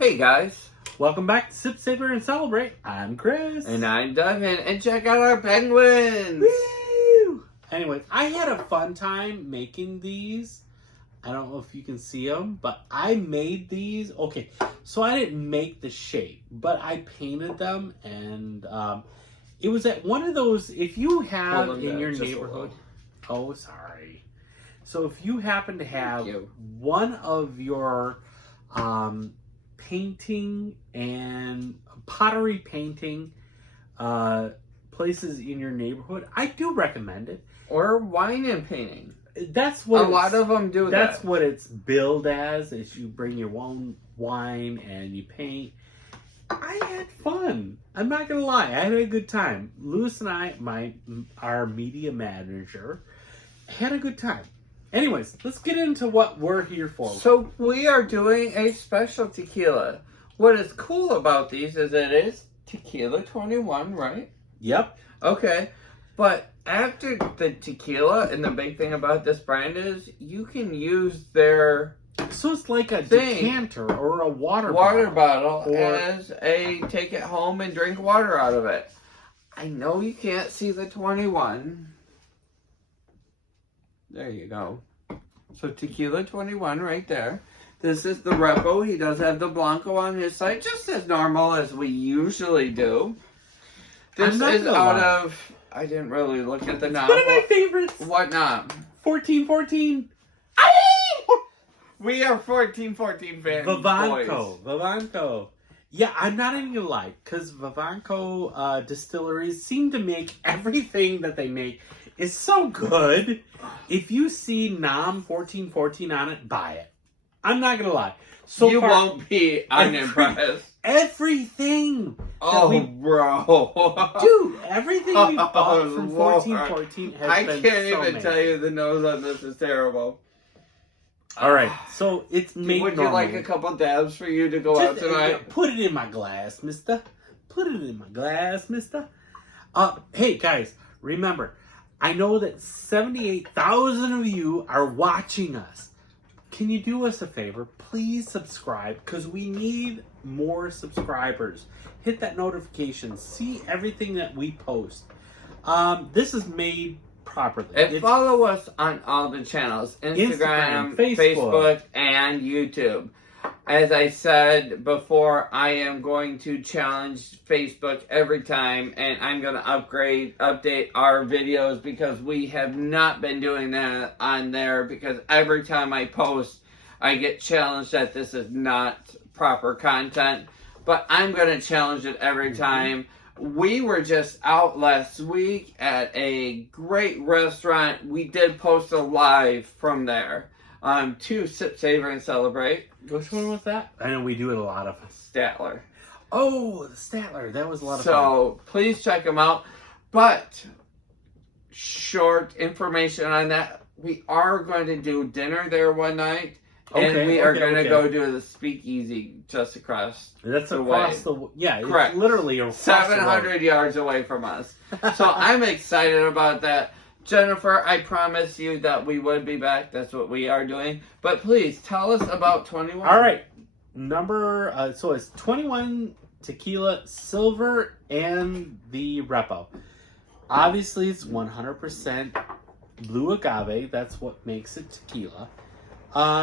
Hey guys, Welcome back to Sip, Savor, and Celebrate. I'm Chris. and I'm Devin, and check out our penguins! Woo! Anyways, I had a fun time making these. I don't know if you can see them, but I made these. Okay, so I didn't make the shape, but I painted them, and it was at one of those, if you have in your neighborhood. Oh, sorry. So if you happen to have one of your painting and pottery painting places in your neighborhood, I do recommend it. Or wine and painting. That's what a lot of them do. That's what it's billed as. Is you bring your own wine and you paint. I had fun. I'm not gonna lie. I had a good time. Lewis and I, our media manager, had a good time. Anyways, let's get into what we're here for. So we are doing a special tequila. What is cool about these is it is Tequila 21, right? Yep. Okay. But after the tequila, and the big thing about this brand is you can use their... So it's like a decanter or a water bottle as a take it home and drink water out of it. I know you can't see the 21. There you go. So Tequila 21 right there. This is the Repo. He does have the Blanco on his side, just as normal as we usually do. This is out of... I didn't really look at the novel. One of my favorites. What not? 1414. We are 1414 fans. Vivanco. Yeah, I'm not even gonna lie, because Vivanco distilleries seem to make everything that they make is so good. If you see NOM 1414 on it, buy it. I'm not gonna lie. So you won't be unimpressed. Everything. Bro. Dude, everything we bought from 1414 has I been can't so even tell you the nose on this is terrible. All right, so it's made Would you like a couple dabs for you to go out tonight? Put it in my glass, mister. Put it in my glass, mister. Hey, guys, remember, I know that 78,000 of you are watching us. Can you do us a favor? Please subscribe, because we need more subscribers. Hit that notification. See everything that we post. This is made properly. And follow us on all the channels. Instagram, Facebook, and YouTube. As I said before, I am going to challenge Facebook every time, and I'm going to update our videos, because we have not been doing that on there, because every time I post, I get challenged that this is not proper content. But I'm going to challenge it every time. We were just out last week at a great restaurant. We did post a live from there to Sip, Savor, and Celebrate. Which one was that? I know we do it a lot of. Statler. Oh, the Statler. That was a lot of fun. So please check them out. But short information on that. We are going to do dinner there one night. And we are going to go to the Speakeasy just across That's the across way. Yeah, correct. It's literally across 700 yards away from us. So I'm excited about that. Jennifer, I promise you that we would be back. That's what we are doing. But please, tell us about 21. All right. So it's 21 Tequila, Silver, and the Repo. Obviously, it's 100% blue agave. That's what makes it tequila.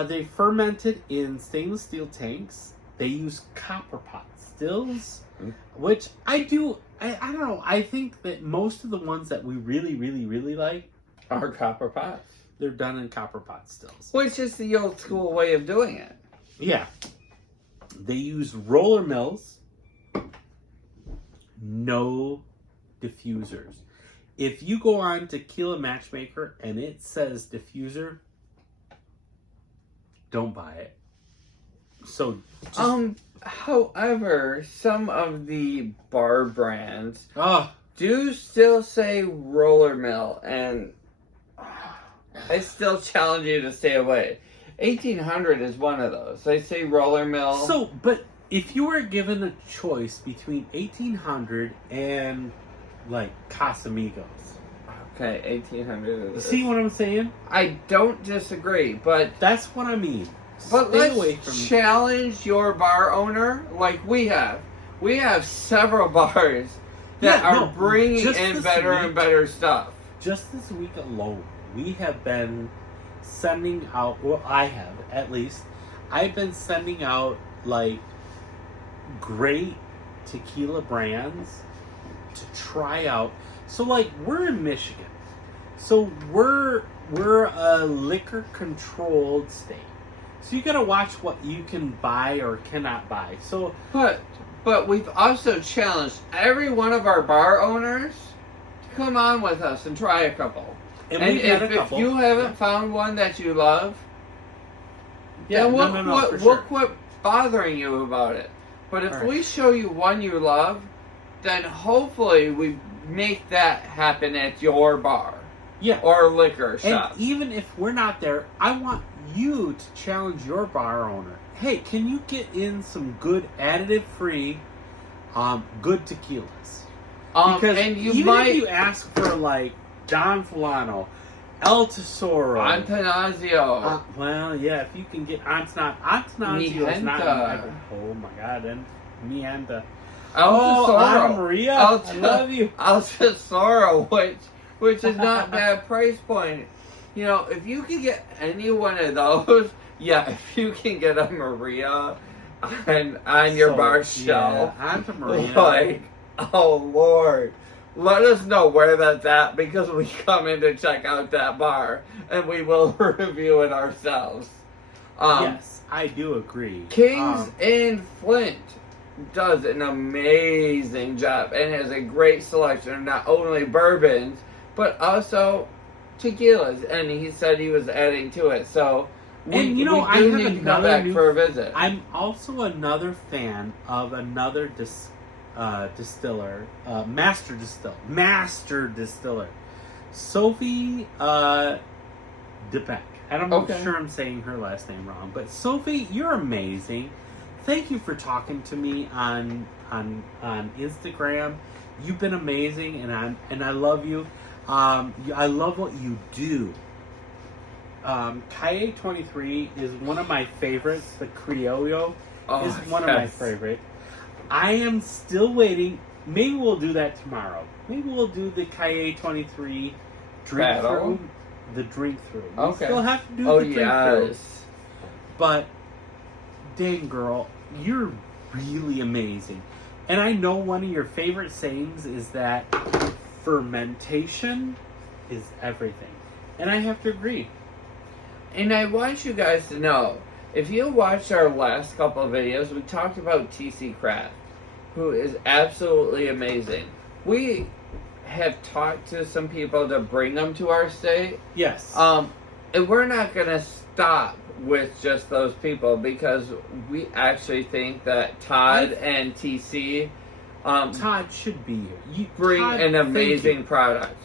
They ferment it in stainless steel tanks. They use copper pot stills, which I don't know. I think that most of the ones that we really, really, really like are copper pots. They're done in copper pot stills. Which is the old school way of doing it. Yeah. They use roller mills. No diffusers. If you go on Tequila Matchmaker and it says diffuser, don't buy it. So, however, some of the bar brands Oh, do still say roller mill, and I still challenge you to stay away. 1800 is one of those. They say roller mill. So, but if you were given a choice between 1800 and like Casamigos, okay, 1800 is... see what I'm saying? I don't disagree, but That's what I mean. But stay away let's from. challenge your bar owner like we have. We have several bars that are bringing in better and better stuff. Just this week alone, we have been sending out, well, I have at least, I've been sending out like great tequila brands to try out. So like we're in Michigan. So we're a liquor controlled state. So you gotta watch what you can buy or cannot buy. So But we've also challenged every one of our bar owners to come on with us and try a couple. And if you haven't found one that you love, we'll quit bothering you about it. But if we show you one you love, then hopefully we make that happen at your bar. Yeah. Or liquor shop. And even if we're not there, I want you to challenge your bar owner. Hey, can you get in some good additive-free, good tequilas? Because and you if you ask for like Don Fulano, El Tesoro, Antanasio. Well, yeah, if you can get Antanasio is not. Oh my God, and Mienta. Ana Maria, I love you. El Tesoro, which is not bad price point. You know, if you can get any one of those, yeah, if you can get a Maria on your bar shelf, Aunt Maria. Like, oh Lord, let us know where that's at because we come in to check out that bar and we will review it ourselves. Yes, I do agree. Kings in Flint does an amazing job and has a great selection of not only bourbons but also tequilas, and he said he was adding to it. So we need to come back for a visit. I'm also another fan of another distiller, master distiller, Sophie DeBeck. I'm sure I'm saying her last name wrong, but Sophie, you're amazing. Thank you for talking to me on Instagram. You've been amazing, and I love you. I love what you do. Calle 23 is one of my favorites. The Criollo is one of my favorites. I am still waiting. Maybe we'll do that tomorrow. Maybe we'll do the Calle 23 drink through. The drink through. We still have to do the drink through. But, dang girl, you're really amazing. And I know one of your favorite sayings is that fermentation is everything. And I have to agree. And I want you guys to know, if you watched our last couple of videos, we talked about TC Craft, who is absolutely amazing. We have talked to some people to bring them to our state. Yes. And we're not going to stop with just those people because we actually think that Todd and TC Todd should be here. You bring an amazing product.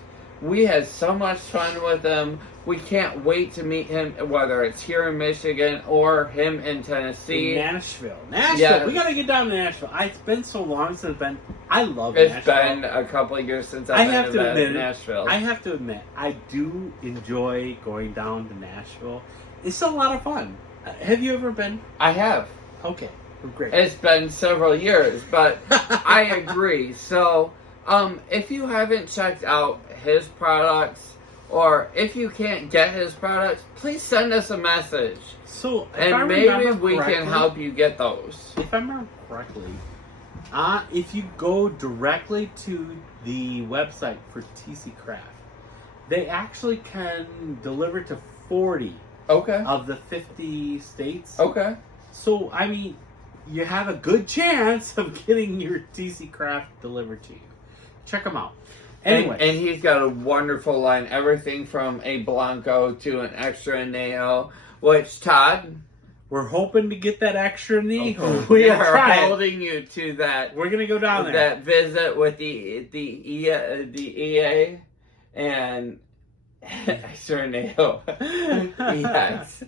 We had so much fun with him. We can't wait to meet him, whether it's here in Michigan or him in Tennessee. In Nashville. Yeah. We got to get down to Nashville. It's been so long since I've been. I love Nashville. It's been a couple of years since I've been to Nashville. I have to admit, I do enjoy going down to Nashville. It's a lot of fun. Have you ever been? I have. Okay. Great. It's been several years, but I agree. So, if you haven't checked out his products, or if you can't get his products, please send us a message. So, and maybe we can help you get those. If I remember correctly, if you go directly to the website for TC Craft, they actually can deliver to 40 of the 50 states. Okay. So, I mean, you have a good chance of getting your TC Craft delivered to you. Check them out. Anyway. And he's got a wonderful line. Everything from a Blanco to an Extra Añejo. Which, Todd, we're hoping to get that Extra Añejo. We are holding you to that. We're going to go down there. That visit with the EA and Extra Añejo. Yes.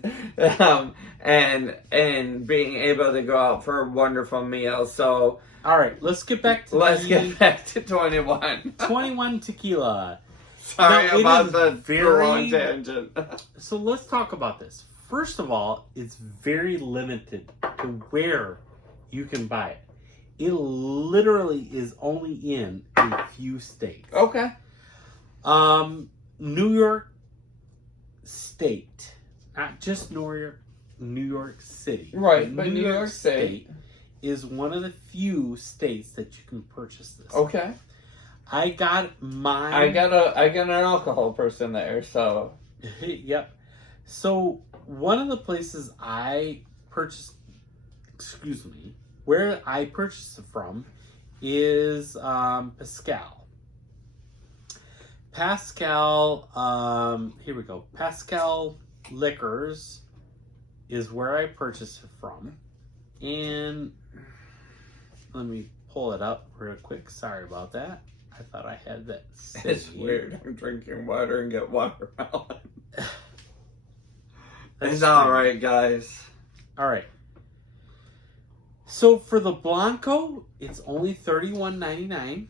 And being able to go out for a wonderful meal. So, all right, let's get back to 21. 21 tequila. Sorry about the long tangent. So let's talk about this. First of all, it's very limited to where you can buy it. It literally is only in a few states. Okay. New York State, not just New York City. Right, but New York State is one of the few states that you can purchase this. Okay. I got mine. I got an alcohol person there, so. Yep. So one of the places I purchased, where I purchased it from is Pascal. Here we go. Pascal Liquors is where I purchased it from. And let me pull it up real quick. Sorry about that. I thought I had that. It's weird. I'm drinking water and get watermelon. It's all right, guys. All right. So for the Blanco, it's only $31.99.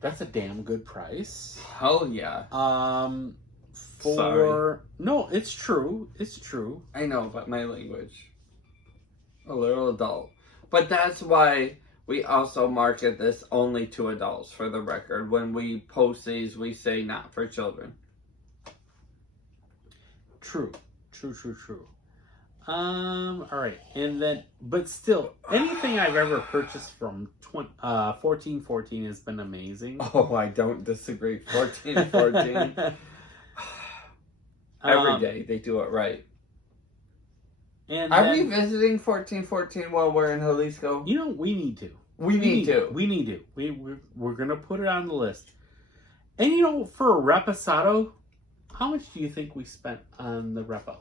That's a damn good price. Hell yeah. Sorry. No, it's true. It's true. I know, but my language. A little adult. But that's why we also market this only to adults, for the record. When we post these, we say not for children. True. All right. And then, but still, anything I've ever purchased from 1414 has been amazing. Oh, I don't disagree. 1414. Every day they do it right. And are we visiting 1414 while we're in Jalisco? You know, we need to. We need to. We're going to put it on the list. And you know, for a reposado, how much do you think we spent on the repo?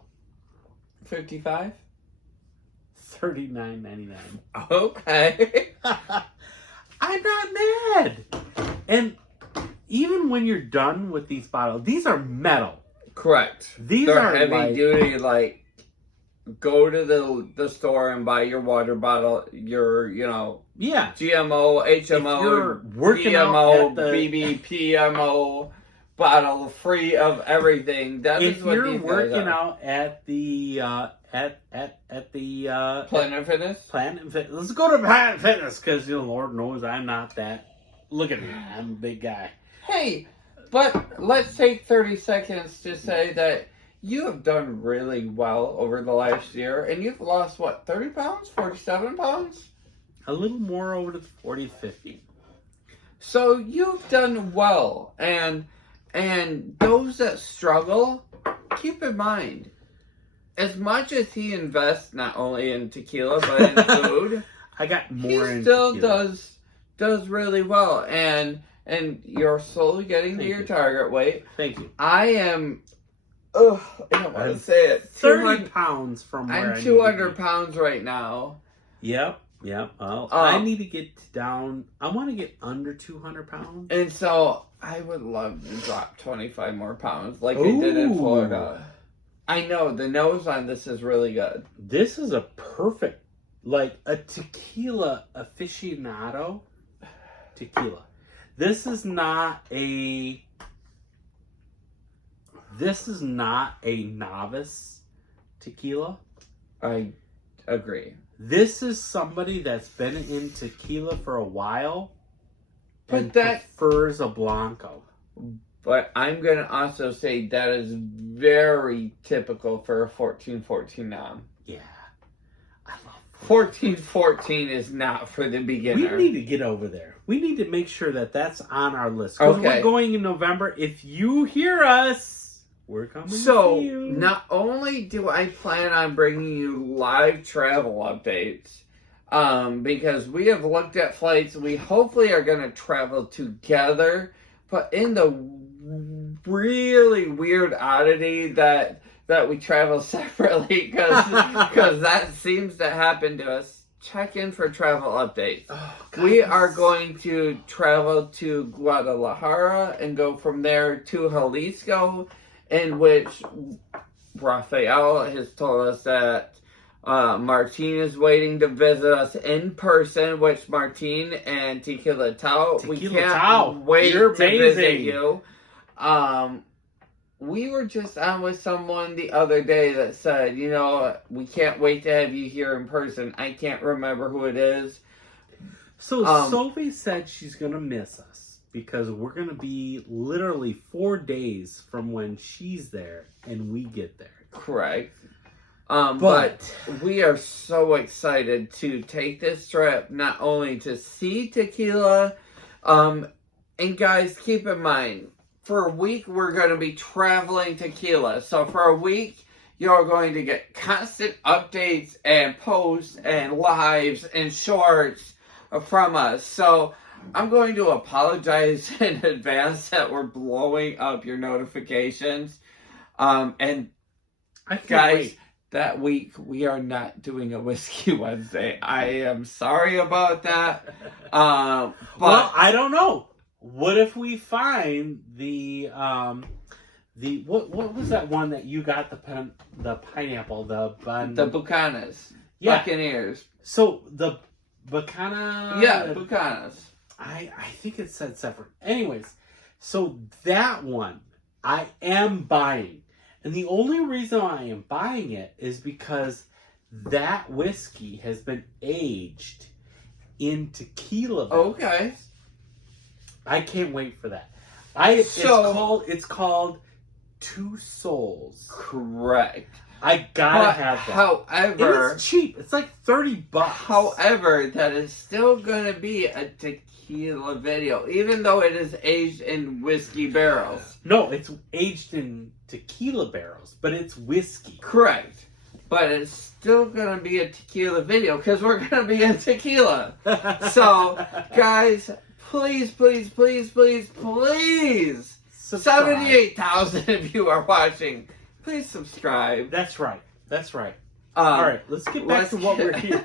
55? $39.99. Okay. I'm not mad. And even when you're done with these bottles, these are metal. Correct. They're are heavy duty, like, go to the store and buy your water bottle, your, yeah, GMO, HMO, PMO, BB, PMO bottle free of everything. That is what these guys are. If you're working out at the Planet Fitness? Planet Fitness. Let's go to Planet Fitness, because Lord knows I'm not that. Look at me, I'm a big guy. Hey, but let's take 30 seconds to say that you have done really well over the last year, and you've lost, what, 30 pounds? 47 pounds? A little more over to 40, 50. So you've done well, and those that struggle, keep in mind, as much as he invests not only in tequila but in food, I got more. He still does really well, and you're slowly getting to your target weight. Thank you. I am. I don't want to say it. 30 pounds from where I'm 200 pounds right now. Yep. Well, I need to get down. I want to get under 200 pounds. And so I would love to drop 25 more pounds like I did in Florida. I know, the nose on this is really good. This is a perfect, like a tequila aficionado tequila. This is not a novice tequila. I agree. This is somebody that's been in tequila for a while, but that prefers a Blanco. But I'm going to also say that is very typical for a 1414 nom. Yeah. I love 1414 is not for the beginner. We need to get over there. We need to make sure that that's on our list. Because we're going in November. If you hear us, we're coming to you. Not only do I plan on bringing you live travel updates, because we have looked at flights. We hopefully are going to travel together. But in the really weird oddity that we travel separately, because that seems to happen to us, check in for travel updates. Oh, we are going to travel to Guadalajara and go from there to Jalisco, in which Rafael has told us that Martin is waiting to visit us in person, which Martin and Tequila Tao, we can't wait to visit you. we were just on with someone the other day that said, you know, we can't wait to have you here in person. I can't remember who it is. So Sophie said she's going to miss us because we're going to be literally 4 days from when she's there and we get there. Correct. But we are so excited to take this trip, not only to see Tequila, and guys, keep in mind, for a week, we're going to be traveling Tequila. So for a week, you're going to get constant updates and posts and lives and shorts from us. So I'm going to apologize in advance that we're blowing up your notifications. And guys, that week we are not doing a Whiskey Wednesday. I am sorry about that. But well, I don't know. What if we find the what was that one that you got the pineapple the Bucanas, yeah. Buccaneers. So the Bucana, yeah, Bucanas. I think it said Savor. Anyways, so that one I am buying, and the only reason I am buying it is because that whiskey has been aged in tequila barrels. Okay. I can't wait for that. It's called Two Souls. Correct. I gotta have that. However, it's cheap. It's like $30. However, that is still gonna be a tequila video, even though it is aged in whiskey barrels. No, it's aged in tequila barrels, but it's whiskey. Correct. But it's still gonna be a tequila video because we're gonna be in tequila. So, guys. Please, please, please, please, please. 78,000 of you are watching. Please subscribe. That's right. That's right. All right, let's get back to what we're here.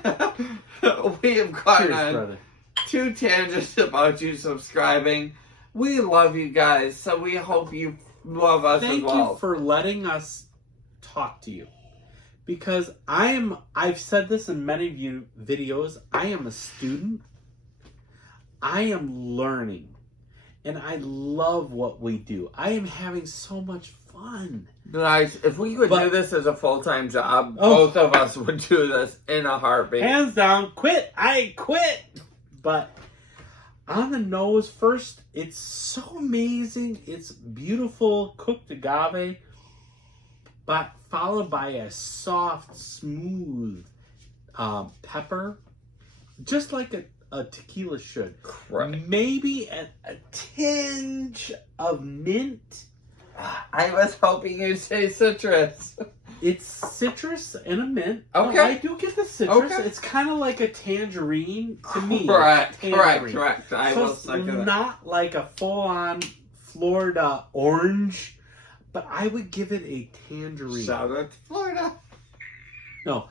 We have gone on 2 tangents about you subscribing. We love you guys, so we hope you love us as well. Thank you for letting us talk to you. Because I've said this in many videos, I am a student. I am learning, and I love what we do. I am having so much fun. Guys, if we could do this as a full-time job, both of us would do this in a heartbeat. Hands down, I quit. But on the nose, first, it's so amazing. It's beautiful cooked agave, but followed by a soft, smooth pepper, just like a tequila should. Correct. Maybe a tinge of mint. I was hoping you'd say citrus. It's citrus and a mint. Okay. No, I do get the citrus. Okay. It's kind of like a tangerine to me. Correct. I so will second that. Not like a full-on Florida orange, but I would give it a tangerine. Shout out to Florida. No,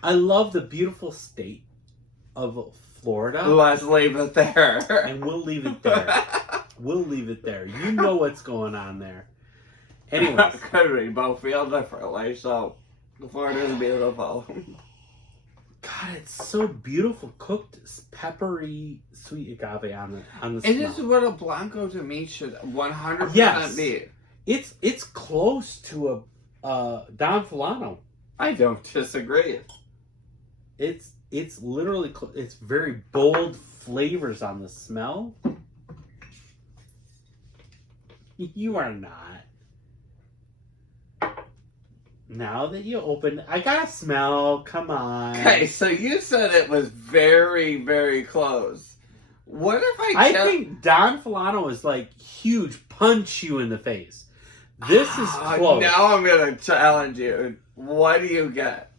I love the beautiful state of Florida. Let's leave it there. And we'll leave it there. We'll leave it there. You know what's going on there. Anyways. Could we both feel differently, so Florida's beautiful. God, it's so beautiful. Cooked, peppery, sweet agave on the It smell. is what a Blanco to me should 100% be. It's close to a Don Fulano. I don't disagree. It's literally, it's very bold flavors on the smell. You are not. Now that you opened, I gotta smell. Come on. Okay, so you said it was very, very close. What if I think Don Fulano is like huge, punch you in the face. This is close. Now I'm gonna challenge you. What do you get?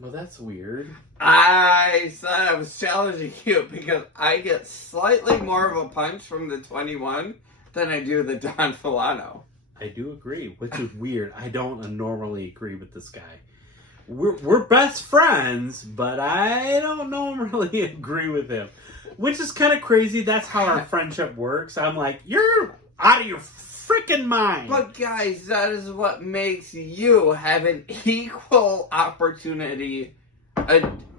Well, that's weird. I said I was challenging you because I get slightly more of a punch from the 21 than I do the Don Fulano. I do agree, which is weird. I don't normally agree with this guy. We're best friends, but I don't normally agree with him. Which is kind of crazy. That's how our friendship works. I'm like, you're out of your freaking mind. But guys, that is what makes you have an equal opportunity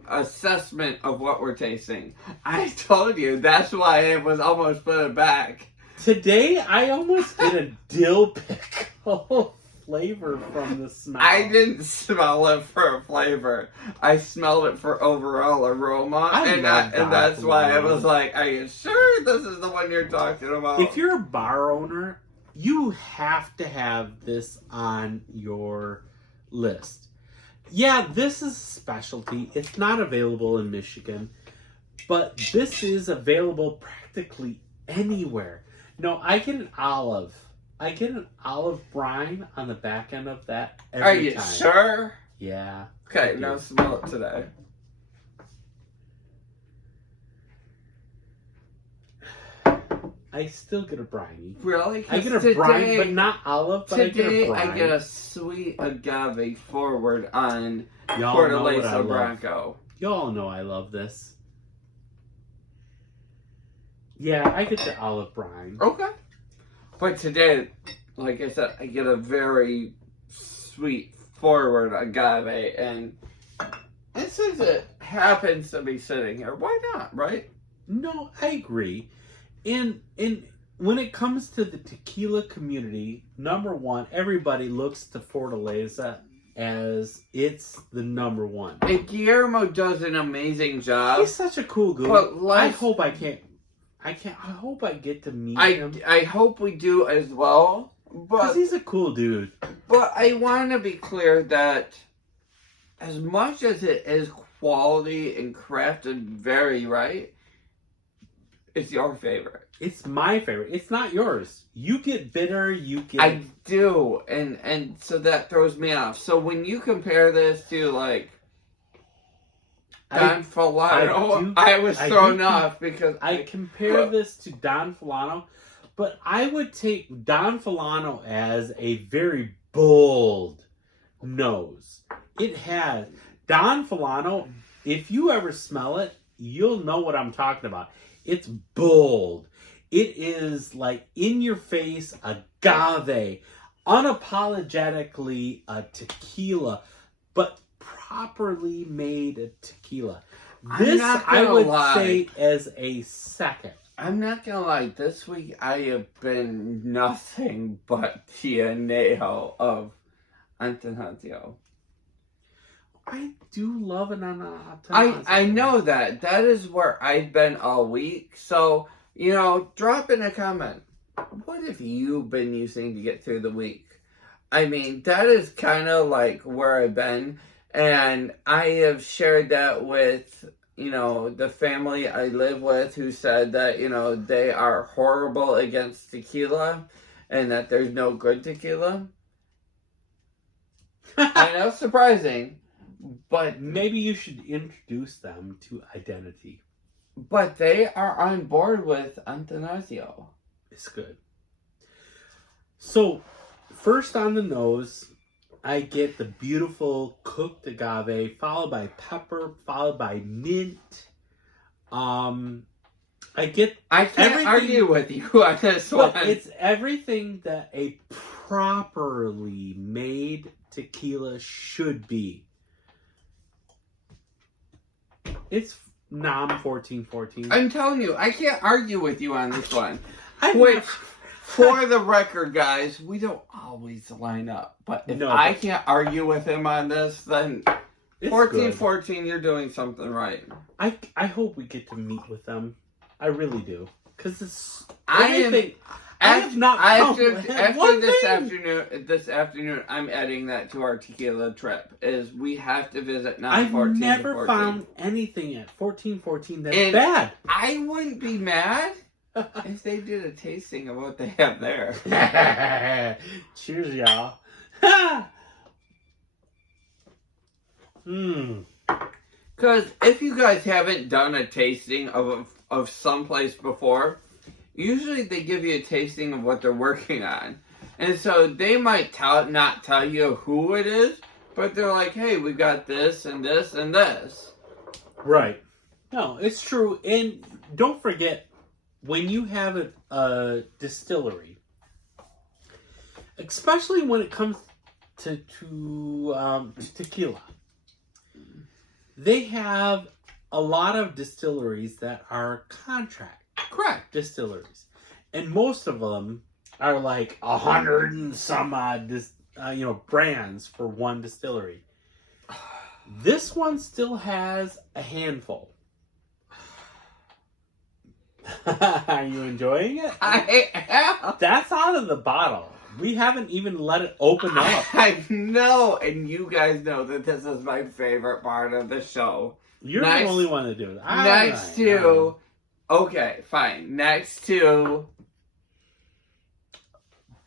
assessment of what we're tasting. I told you, that's why I was almost put it back. Today, I almost get a dill pickle flavor from the smell. I didn't smell it for flavor. I smelled it for overall aroma. And that's why I was like, are you sure this is the one you're talking about? If you're a bar owner, you have to have this on your list. Yeah, this is a specialty. It's not available in Michigan, but this is available practically anywhere. No, I get an olive. I get an olive brine on the back end of that every time. Are you sure? Yeah. Okay, now smell it today. I still get a brine. Really? I get a brine, but not olive, but today I get a brine. I get a sweet agave forward on Y'all Fortaleza Bronco. Y'all know I love this. Yeah, I get the olive brine. Okay. But today, like I said, I get a very sweet forward agave, and since it happens to be sitting here, why not, right? No, I agree. And when it comes to the tequila community, number one, everybody looks to Fortaleza as it's the number one. And Guillermo does an amazing job. He's such a cool dude. But I hope I hope I get to meet him. I hope we do as well. Because he's a cool dude. But I want to be clear that as much as it is quality and crafted very right, it's your favorite. It's my favorite. It's not yours. You get bitter, I do, and so that throws me off. So when you compare this to, like, Don Fulano, I was thrown off because I compare this to Don Fulano, but I would take Don Fulano as a very bold nose. It has Don Fulano. If you ever smell it, you'll know what I'm talking about. It's bold. It is like in your face agave, unapologetically a tequila, but properly made a tequila. This I would say as a second. I'm not gonna lie, this week I have been nothing but the añejo of Antanancio. I do love an Antanancio. I know that. That is where I've been all week. So, drop in a comment. What have you been using to get through the week? I mean, that is kind of like where I've been. And I have shared that with, the family I live with, who said that, they are horrible against tequila and that there's no good tequila. I know, surprising, but maybe you should introduce them to identity. But they are on board with Antanancio. It's good. So, first on the nose, I get the beautiful cooked agave, followed by pepper, followed by mint. I can't argue with you on this one. It's everything that a properly made tequila should be. It's NOM 1414. I'm telling you, I can't argue with you on this one. For the record, guys, we don't always line up. But if I can't argue with him on this, then 1414, you're doing something right. I hope we get to meet with them. I really do. Because it's this afternoon, I'm adding that to our tequila trip. Is we have to visit NOM 1414. I've never found anything at 1414 that's bad. I wouldn't be mad if they did a tasting of what they have there. Cheers, y'all. Because if you guys haven't done a tasting of someplace before, usually they give you a tasting of what they're working on. And so they might not tell you who it is, but they're like, hey, we got this and this and this. Right. No, it's true. And don't forget, when you have a distillery, especially when it comes to tequila, they have a lot of distilleries that are contract Correct distilleries. And most of them are like 100 and some odd, brands for one distillery. This one still has a handful. Are you enjoying it? I am. That's out of the bottle. We haven't even let it open up. I know, and you guys know that this is my favorite part of the show. You're the only one to do it. Okay, fine. Next to...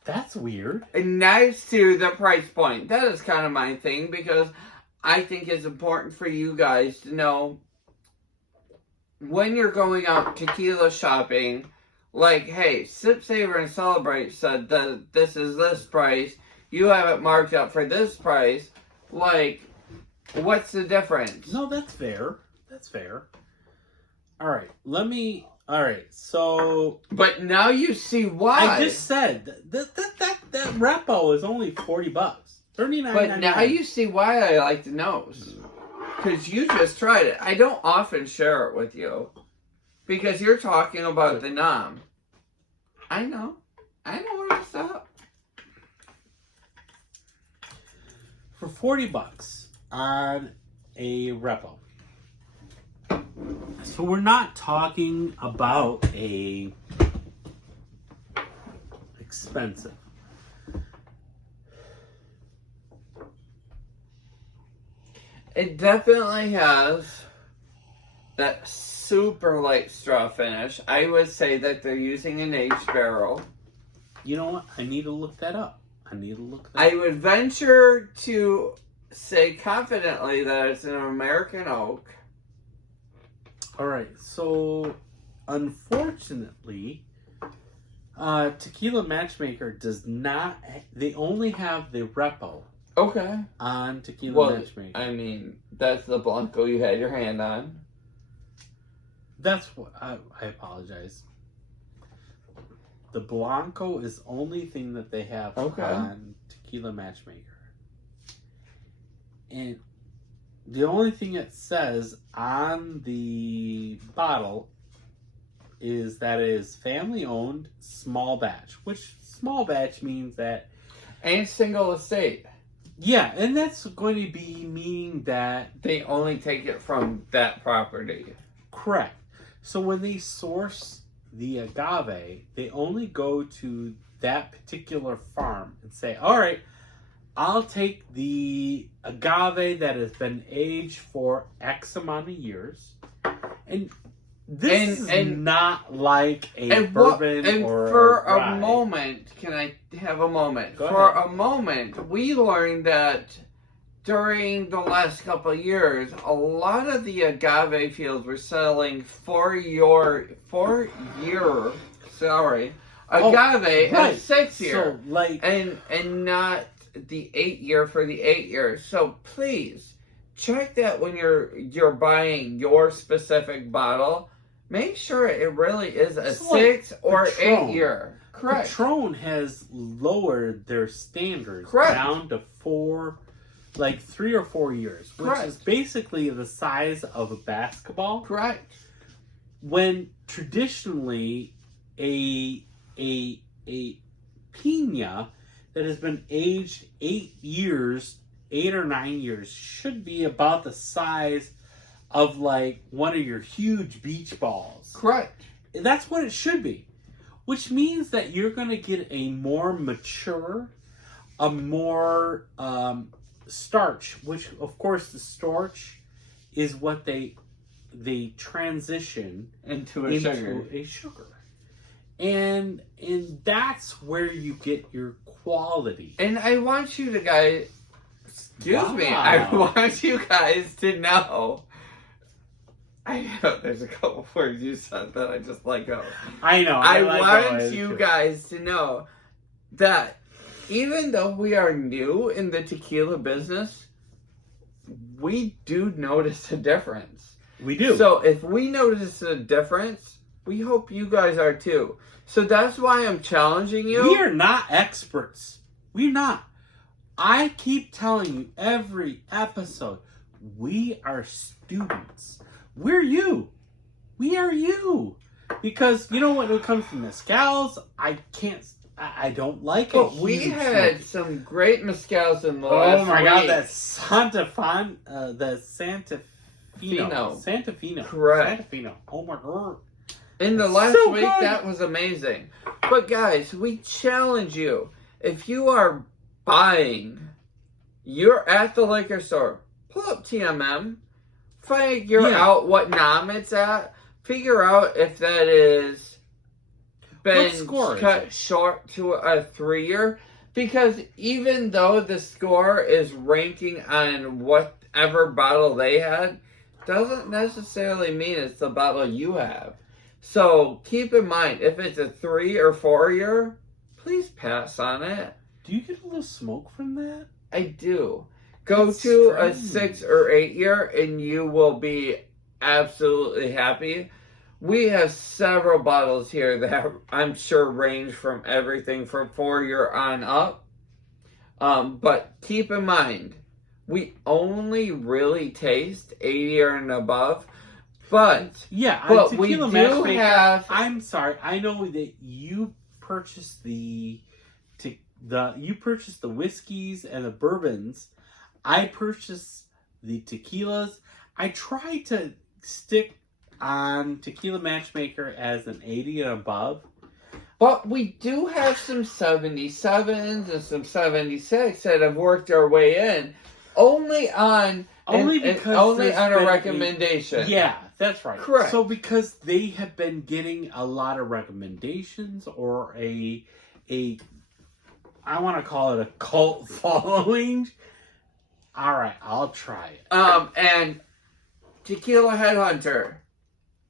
That's weird. Next to the price point. That is kind of my thing, because I think it's important for you guys to know when you're going out tequila shopping, like, hey, Sip, Savor, and Celebrate said that this is this price. You have it marked up for this price. Like, what's the difference? No, that's fair. That's fair. All right, so... But now you see why. I just said that repo is only $40. $39.99. But now you see why I like the nose. Because you just tried it. I don't often share it with you. Because you're talking about the nom. I know where to stop. For $40 on a repo. So we're not talking about a expensive. It definitely has that super light straw finish. I would say that they're using an aged barrel. You know what? I need to look that up. I would venture to say confidently that it's an American oak. All right. So, unfortunately, Tequila Matchmaker does not. They only have the repo. Okay. On Tequila Matchmaker. I mean, that's the Blanco you had your hand on. That's what I apologize. The Blanco is the only thing that they have on Tequila Matchmaker. And the only thing it says on the bottle is that it is family owned, small batch. Which small batch means that... And single estate. Yeah, and that's going to be meaning that... They only take it from that property. Correct. So when they source the agave, they only go to that particular farm and say, all right, I'll take the agave that has been aged for X amount of years. And this is not like a bourbon or for a rye. A moment, can I have a moment? Go for ahead. A moment, we learned that during the last couple of years, a lot of the agave fields were selling agave at 6 year. So, like, and not the 8 year for the 8 years. So please check that when you're buying your specific bottle. Make sure it really is a 6 or Patron. 8 year. Correct. Patron has lowered their standards down to 3 or 4 years, which is basically the size of a basketball. Correct. When traditionally a piña that has been aged 8 or 9 years should be about the size of like one of your huge beach balls. Correct. That's what it should be. Which means that you're going to get a more mature, a more starch, which of course the starch is what they transition into a sugar. And that's where you get your quality. And I want you to guys, I want you guys to know. I know there's a couple words you said that I just let go. I know. I want you guys to know that even though we are new in the tequila business, we do notice a difference. We do. So if we notice a difference, we hope you guys are too. So that's why I'm challenging you. We are not experts. We're not. I keep telling you every episode, we are students. We're you. We are you. Because, you know, when it comes to mezcals, I don't like it. But we had some great mezcals in the last week. Oh my God, that Santa Fino. Correct. Santa Fino. Oh my God. In the last week, good. that was amazing. But guys, we challenge you. If you are buying, you're at the liquor store, pull up TMM, figure out what NOM it's at, figure out if that is been cut short to a 3-year, because even though the score is ranking on whatever bottle they had, doesn't necessarily mean it's the bottle you have. So keep in mind, if it's a 3 or 4 year, please pass on it. Do you get a little smoke from that? I do. Go to a 6 or 8 year and you will be absolutely happy. We have several bottles here that I'm sure range from everything from 4 year on up. But keep in mind, we only really taste 80 or and above. But we do have. I'm sorry. I know that you purchased the whiskeys and the bourbons. I purchased the tequilas. I try to stick on Tequila Matchmaker as an 80 and above. But we do have some 77s and some 76 that have worked our way in. Only on a recommendation. Yeah, that's right. Correct. So because they have been getting a lot of recommendations or I want to call it a cult following. All right, I'll try it. And Tequila Headhunter,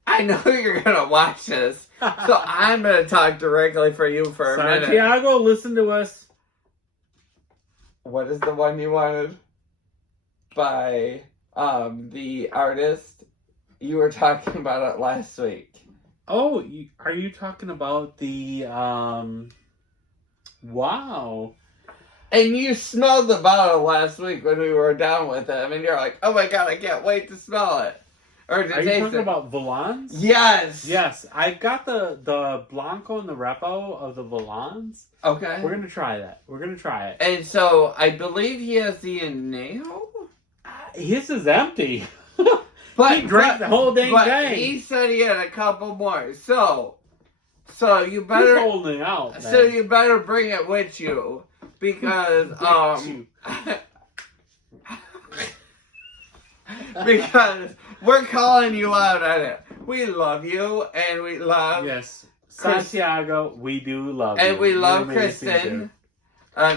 I know you're going to watch this, so I'm going to talk directly for you for a minute. Santiago, listen to us. What is the one you wanted? By the artist. You were talking about it last week. Oh, are you talking about the wow. And you smelled the bottle last week when we were down with him, and you're like, oh my God, I can't wait to smell it. Or to taste it. Are you talking about Volans? Yes. Yes, I've got the Blanco and the Repo of the Volans. Okay. We're going to try that. And so, I believe he has the Añejo? His is empty. But he drank the whole dang thing. He said he had a couple more. So you better... He's holding out, man. So you better bring it with you. Because, because we're calling you out on it. We love you, and we love... Yes. Santiago, we do love you. And we love Kristen.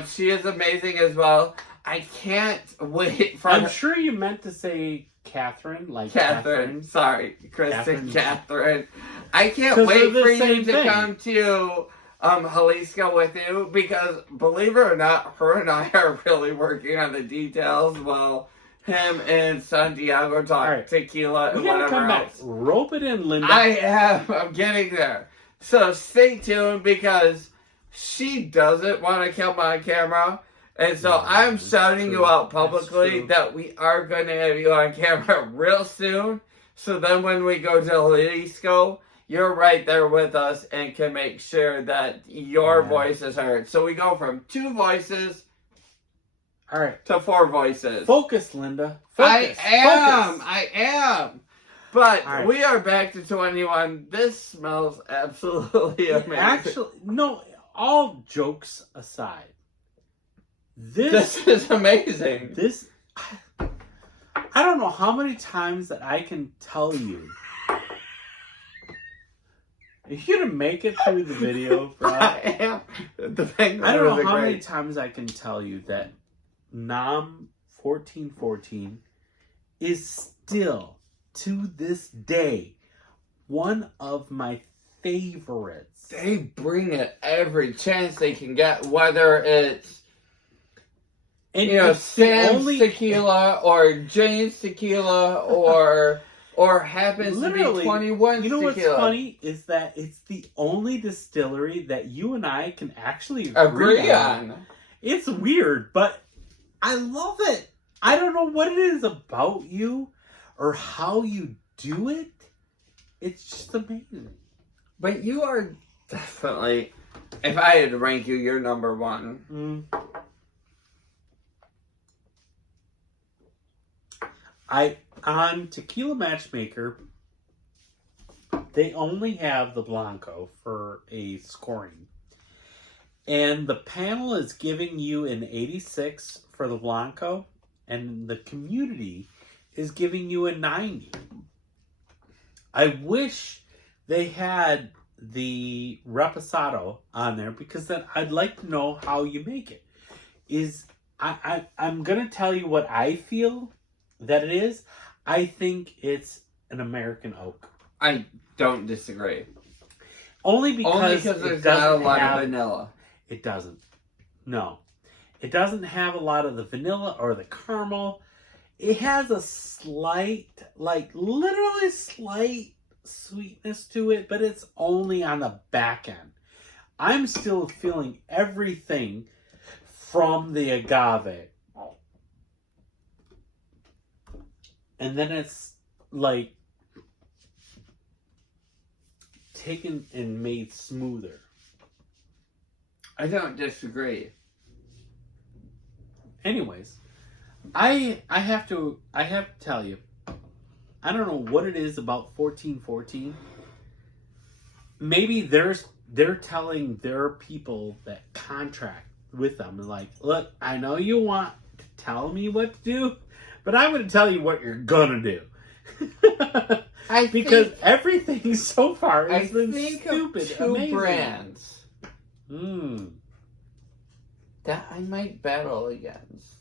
She is amazing as well. I can't wait for... I'm sure you meant to say Catherine, like Catherine. Sorry, Kristen, Catherine. I can't wait for you to come to Jalisco with you, because believe it or not, her and I are really working on the details while him and Santiago talk tequila and whatever else. Back. Rope it in, Linda. I'm getting there. So stay tuned, because she doesn't want to come on camera. And so I'm shouting you out publicly that we are going to have you on camera real soon. So then when we go to Jalisco, you're right there with us and can make sure that your voice is heard. So we go from 2 voices to 4 voices. Focus, Linda. Focus. I am. But we are back to 21. This smells absolutely amazing. Actually, no, all jokes aside. This is amazing. I don't know how many times that I can tell you. If you're gonna make it through the video, bro, I don't know how many times I can tell you that NOM 1414 is still, to this day, one of my favorites. They bring it every chance they can get, whether it's Sam's tequila or Jane's tequila or happens to be 21's tequila. What's funny is that it's the only distillery that you and I can actually agree on. It's weird, but I love it. I don't know what it is about you or how you do it. It's just amazing. But you are definitely, if I had to rank you, you're number one. On Tequila Matchmaker, they only have the Blanco for a scoring. And the panel is giving you an 86 for the Blanco, and the community is giving you a 90. I wish they had the Reposado on there, because then I'd like to know how you make it. I'm going to tell you what I feel that it is. I think it's an American oak. I don't disagree. Only because there's not a lot of vanilla. It doesn't. No. It doesn't have a lot of the vanilla or the caramel. It has a slight, literally slight sweetness to it, but it's only on the back end. I'm still feeling everything from the agave. And then it's taken and made smoother. I don't disagree. Anyways, I have to tell you, I don't know what it is about 1414. Maybe they're telling their people that contract with them, look, I know you want to tell me what to do, but I'm going to tell you what you're gonna do. Because everything so far has been stupid. Two amazing. brands that I might battle against.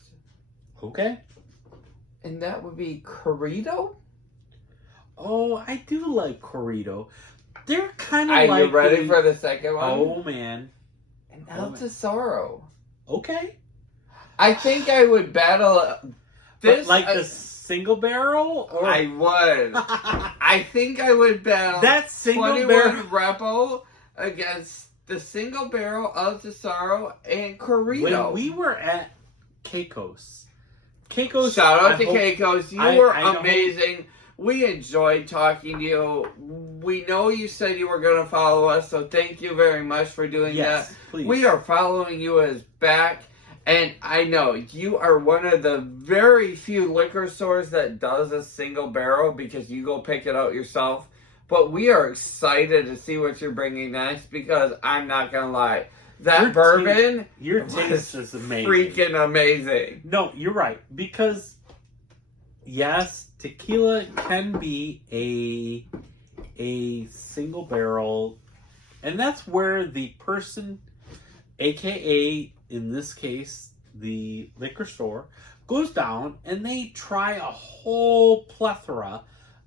Okay. And that would be Corrido. Oh, I do like Corrido. They're kind of Are you ready for the second one? Oh, man. And El Tesoro. Okay. I think I would battle this. The single barrel? Or... I would. I think I would battle that single 21 barrel Repo against the single barrel El Tesoro and Corrido. When we were at Keiko's. Shout out to Keiko's. You were amazing. We enjoyed talking to you. We know you said you were going to follow us, so thank you very much for doing that. Please. We are following you as back, and I know you are one of the very few liquor stores that does a single barrel because you go pick it out yourself. But we are excited to see what you're bringing next, because I'm not going to lie. That bourbon, your taste is amazing. Freaking amazing. No, you're right. Because, yes, tequila can be a single barrel. And that's where the person, a.k.a. in this case, the liquor store, goes down and they try a whole plethora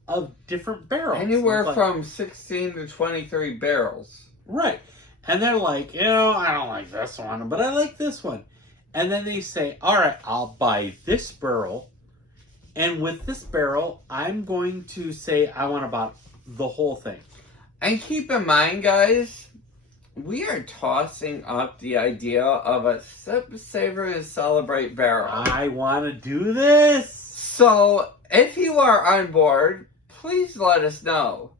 of different barrels. Anywhere from 16 to 23 barrels. Right. And they're like, I don't like this one, but I like this one. And then they say, all right, I'll buy this barrel. And with this barrel, I'm going to say I want to buy the whole thing. And keep in mind, guys, we are tossing up the idea of a Sip, Savor, and Celebrate barrel. I want to do this. So, if you are on board, please let us know.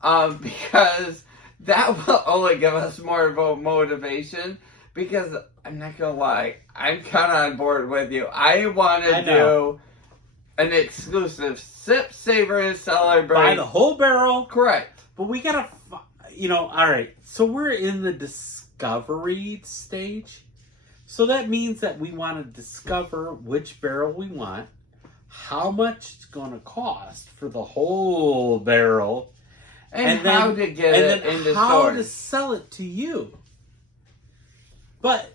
Because that will only give us more of a motivation. Because, I'm not going to lie, I'm kind of on board with you. I want to do an exclusive Sip, Savor, and Celebrate. Buy the whole barrel. Correct. But we got to, all right. So we're in the discovery stage. So that means that we want to discover which barrel we want, how much it's going to cost for the whole barrel, and how to get it into how stores. to sell it to you. But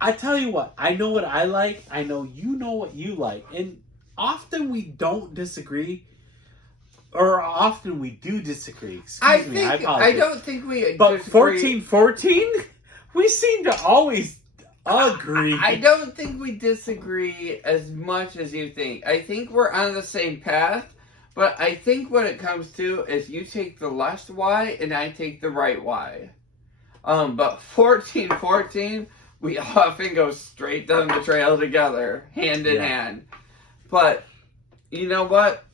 I tell you what, I know what I like. I know you know what you like. And often we don't disagree. Or often we do disagree. Excuse me, I apologize. I don't think we But disagree. 1414, we seem to always agree. I don't think we disagree as much as you think. I think we're on the same path, but I think what it comes to is you take the left Y and I take the right Y. But 1414, we often go straight down the trail together, hand in hand. But you know what?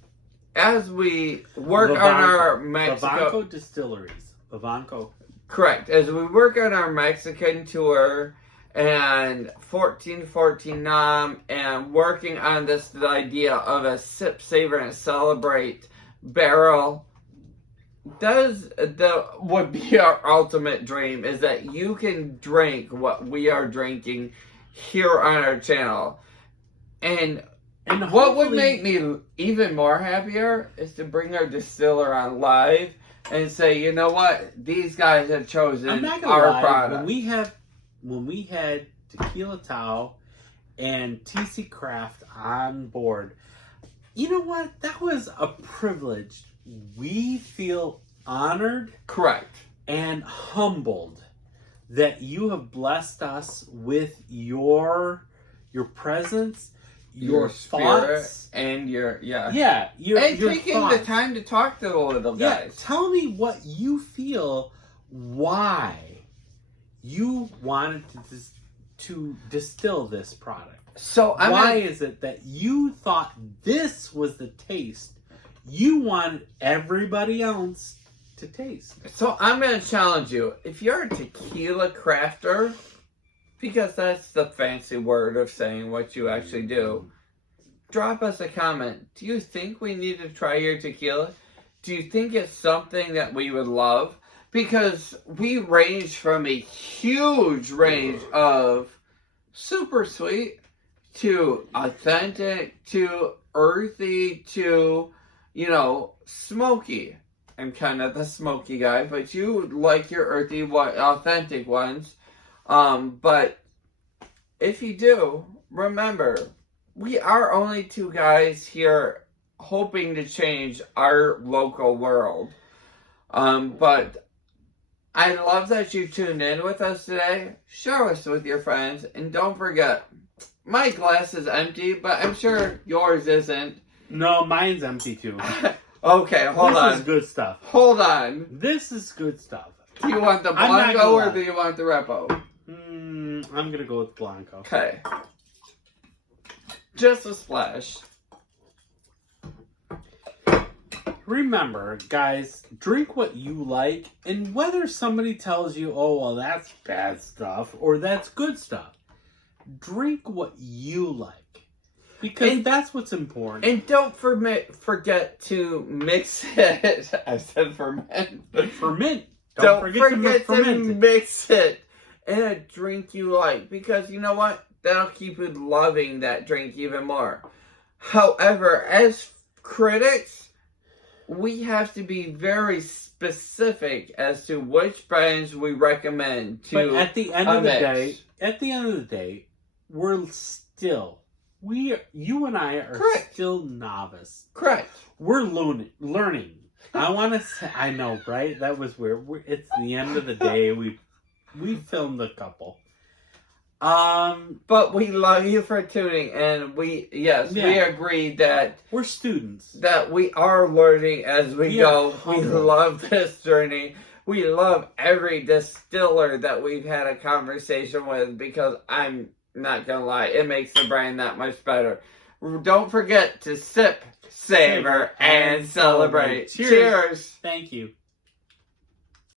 As we work on our Mexico Distilleries. Ivanko. Correct. As we work on our Mexican tour and 1414 Nam and working on the idea of a sip, savor, and celebrate barrel, would be our ultimate dream is that you can drink what we are drinking here on our channel. And what would make me even more happier is to bring our distiller on live and say, you know what, these guys have chosen our product. When we had Tequila Tao and TC Craft on board, you know what? That was a privilege. We feel honored, correct, and humbled that you have blessed us with your presence, your thoughts, and your taking the time to talk to the little guys. Yeah, tell me what you feel. Why you wanted to distill this product? So why is it that you thought this was the taste you wanted everybody else to taste? So I'm going to challenge you. If you're a tequila crafter, because that's the fancy word of saying what you actually do, drop us a comment. Do you think we need to try your tequila? Do you think it's something that we would love? Because we range from a huge range of super sweet to authentic to earthy to, smoky. I'm kind of the smoky guy, but you like your earthy, authentic ones. But if you do, remember, we are only two guys here hoping to change our local world. But I love that you tuned in with us today. Share us with your friends. And don't forget, my glass is empty, but I'm sure yours isn't. No, mine's empty too. Okay, hold on. This is good stuff. Hold on. This is good stuff. Do you want the Blanco or do you want the Repo? I'm going to go with Blanco. Okay. Just a splash. Remember, guys, drink what you like, and whether somebody tells you, oh, well, that's bad stuff, or that's good stuff, drink what you like. Because that's what's important. And don't forget to mix it. I said ferment. Ferment. Don't forget to mix it in a drink you like. Because you know what? That'll keep you loving that drink even more. However, as critics, we have to be very specific as to which brands we recommend to. But at the end of the day, we're still. You and I are still novice. Correct. We're learning. I want to say, I know, right? That was weird. It's the end of the day. We filmed a couple. But we love you for tuning, and we agree that we're students. That we are learning as we go. We love this journey. We love every distiller that we've had a conversation with because I'm not gonna lie, it makes the brand that much better. Don't forget to sip, savor, and celebrate. Cheers. Thank you.